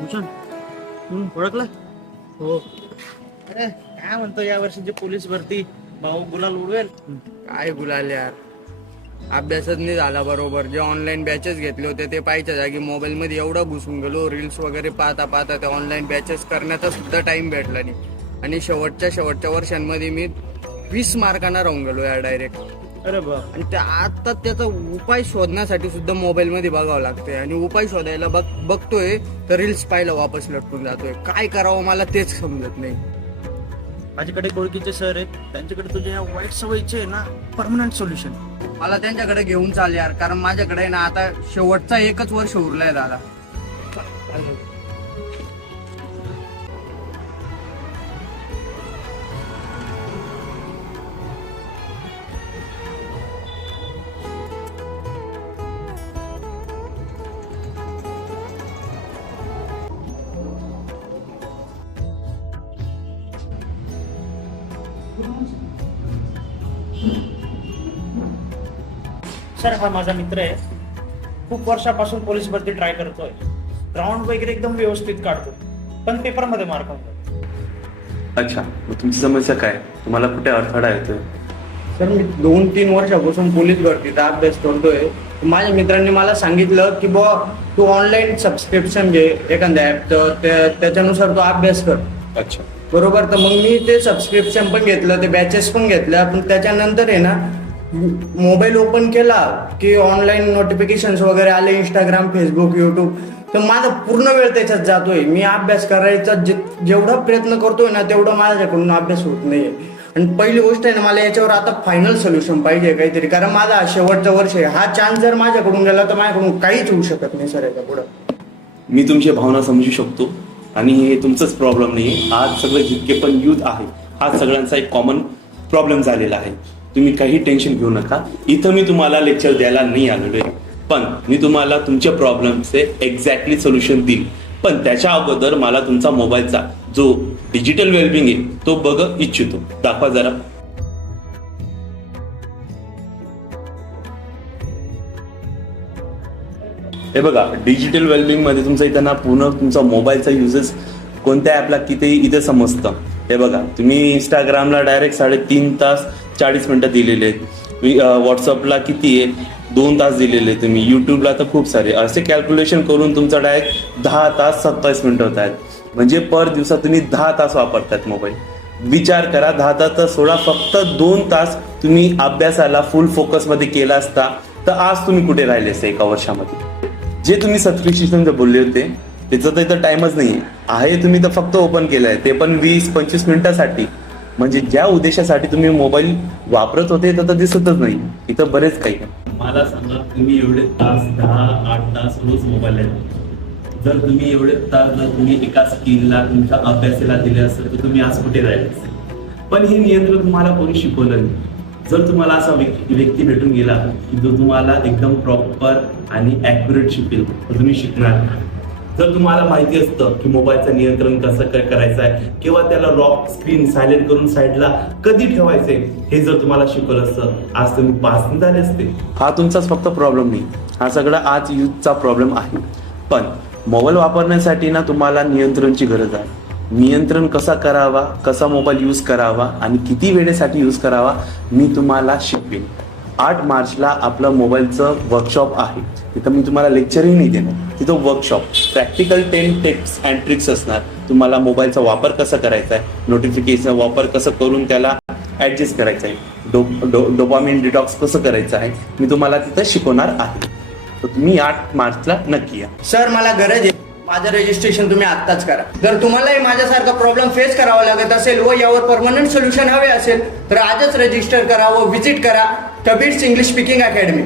भूषण ओळखलं? हो. अरे काय म्हणतो या वर्षीची पोलीस भरती भाऊ गुलाल उडवेल? काय गुलाल यार, अभ्यासच नाही झाला बरोबर. जे ऑनलाईन बॅचेस घेतले होते ते पाहायच्या जागी मोबाईल मध्ये एवढा घुसून गेलो, रील्स वगैरे पाहता पाहता ते ऑनलाईन बॅचेस करण्याचा सुद्धा टाइम भेटला नाही. आणि शेवटच्या वर्षांमध्ये मी 20 मार्कांना राहून गेलो यार डायरेक्ट. अरे बा. आणि आता त्याचा उपाय शोधण्यासाठी सुद्धा मोबाईल मध्ये बघावं लागतंय. आणि उपाय शोधायला बघतोय तर रील्स पाहायला वापस लटकून जातोय. काय करावं मला तेच समजत नाही. माझ्याकडे ओळखीचे सर आहेत, त्यांच्याकडे तुझ्या या वाईट सवयीचे आहे ना परमनंट सोल्युशन. मला त्यांच्याकडे घेऊन चाल यार, कारण माझ्याकडे ना आता शेवटचा 1 वर्ष उरलाय दादा. सर हा माझा मित्र आहे, खूप वर्षापासून पोलीस भरती ट्राय करतोय. ग्राउंड वगैरे एकदम व्यवस्थित काढतो, पण पेपरमध्ये मार्क होतो. अच्छा, मग तुमची समस्या काय? तुम्हाला कुठे अडथळा येतोय? सर मी 2-3 वर्षापासून पोलीस भरतीचा अभ्यास करतोय. माझ्या मित्रांनी मला सांगितलं की बुवा तू ऑनलाईन सबस्क्रिप्शन घे एखाद्या ऍपचं, त्याच्यानुसार तू अभ्यास कर. अच्छा. बरोबर. तर मग मी ते सबस्क्रिप्शन पण घेतलं, ते बॅचेस पण घेतल्या. पण त्याच्यानंतर आहे ना मोबाईल ओपन केला की ऑनलाईन नोटिफिकेशन्स वगैरे आले, इंस्टाग्राम, फेसबुक, युट्यूब. तर माझा पूर्ण वेळ त्याच्यात जातोय. मी अभ्यास करायचा जेवढा प्रयत्न करतोय ना तेवढा माझ्याकडून अभ्यास होत नाहीये. आणि पहिली गोष्ट आहे ना, मला याच्यावर आता फायनल सोल्युशन पाहिजे काहीतरी, कारण माझा शेवटचा वर्ष आहे. हा चान्स जर माझ्याकडून गेला तर माझ्याकडून काहीच होऊ शकत नाही सर याच्या पुढं. मी तुमची भावना समजू शकतो आणि हे तुमचंच प्रॉब्लेम नाही. आज सगळं जितके पण युथ आहे हा सगळ्यांचा एक कॉमन प्रॉब्लेम झालेला आहे. तुम्ही काही टेन्शन घेऊ नका. इथं मी तुम्हाला लेक्चर द्यायला नाही आलेलो आहे, पण मी तुम्हाला तुमच्या प्रॉब्लेमचे एक्झॅक्टली सोल्युशन देईल. पण त्याच्या अगोदर मला तुमचा मोबाईलचा जो डिजिटल वेलबिंग आहे तो बघ इच्छितो. दाखवा जरा. हे बघा, डिजिटल वेलबिंग मध्ये तुमचा इथं ना पूर्ण तुमचा मोबाईलचा युजेस कोणत्या ऍपला किती इथे समजतं. हे बघा, तुम्ही इंस्टाग्रामला डायरेक्ट 3.5 तास 40 मिनिटं दिलेले आहेत. व्हॉट्सअपला किती आहे 2 तास दिलेले. तुम्ही युट्यूबला तर खूप सारे असे कॅल्क्युलेशन करून तुमचा डायरेक्ट 10 तास 27 मिनिटं होत आहेत. म्हणजे पर दिवसात तुम्ही 10 तास वापरतात मोबाईल. विचार करा, 10 तास सोडा, फक्त 2 तास तुम्ही अभ्यासाला फुल फोकसमध्ये केला असता तर आज तुम्ही कुठे राहिले असते एका वर्षामध्ये. जे तुम्ही सबस्क्रिप्शन बोलले होते त्याचं तर इथं टाइमच नाही आहे. तुम्ही तर फक्त ओपन केलंय ते पण 20-25 मिनिटासाठी. म्हणजे ज्या उद्देशासाठी तुम्ही मोबाईल वापरत होते तर दिसतच नाही. इथं बरेच काही. मला सांगा, तुम्ही एवढे तास 10-8 तास रोज मोबाईल आहे. जर तुम्ही एवढे तास जर तुम्ही एका स्किलला तुमच्या अभ्यासाला दिले असेल तर तुम्ही आज कुठे राहिले असेल. पण हे नियंत्रण तुम्हाला कोणी शिकवलं नाही. जर तुम्हाला असा व्यक्ती भेटून गेला की जो तुम्हाला एकदम प्रॉपर आणि ॲक्युरेट शिकेल तर तुम्ही शिकणार. जर तुम्हाला माहिती असतं की मोबाईलचं नियंत्रण कसं करायचं आहे किंवा त्याला लॉक स्क्रीन सायलेंट करून साईडला कधी ठेवायचंय हे जर तुम्हाला शिकवलं असतं आज तुम्ही पास नाही झाले असते. हा तुमचाच फक्त प्रॉब्लेम नाही, हा सगळा आज युथचा प्रॉब्लेम आहे. पण मोबाईल वापरण्यासाठी ना तुम्हाला नियंत्रणची गरज आहे. नियंत्रण कसा करावा, कसा मोबाईल यूज करावा आणि किती वेळेसाठी यूज करावा मी तुम्हाला शिकवेन. 8 मार्चला आपलं मोबाईलचं वर्कशॉप आहे. तिथं मी तुम्हाला लेक्चरही नाही देणार, तिथं workshop practical 10 tips and tricks असणार. तुम्हाला मोबाईलचा वापर कसा करायचा आहे, नोटिफिकेशन वापर कसं करून त्याला ॲडजस्ट करायचं आहे, डोपामिन डिटॉक्स कसं करायचं आहे मी तुम्हाला तिथं शिकवणार आहे. तर तुम्ही 8 मार्चला नक्की या. सर मला गरज आहे, माझं रजिस्ट्रेशन तुम्ही आत्ताच करा. जर तुम्हालाही माझ्यासारखा प्रॉब्लेम फेस करावा लागत असेल व यावर परमनंट सोल्युशन हवे असेल तर आजच रजिस्टर करा व व्हिजिट करा कबीर्स इंग्लिश स्पीकिंग अकॅडमी.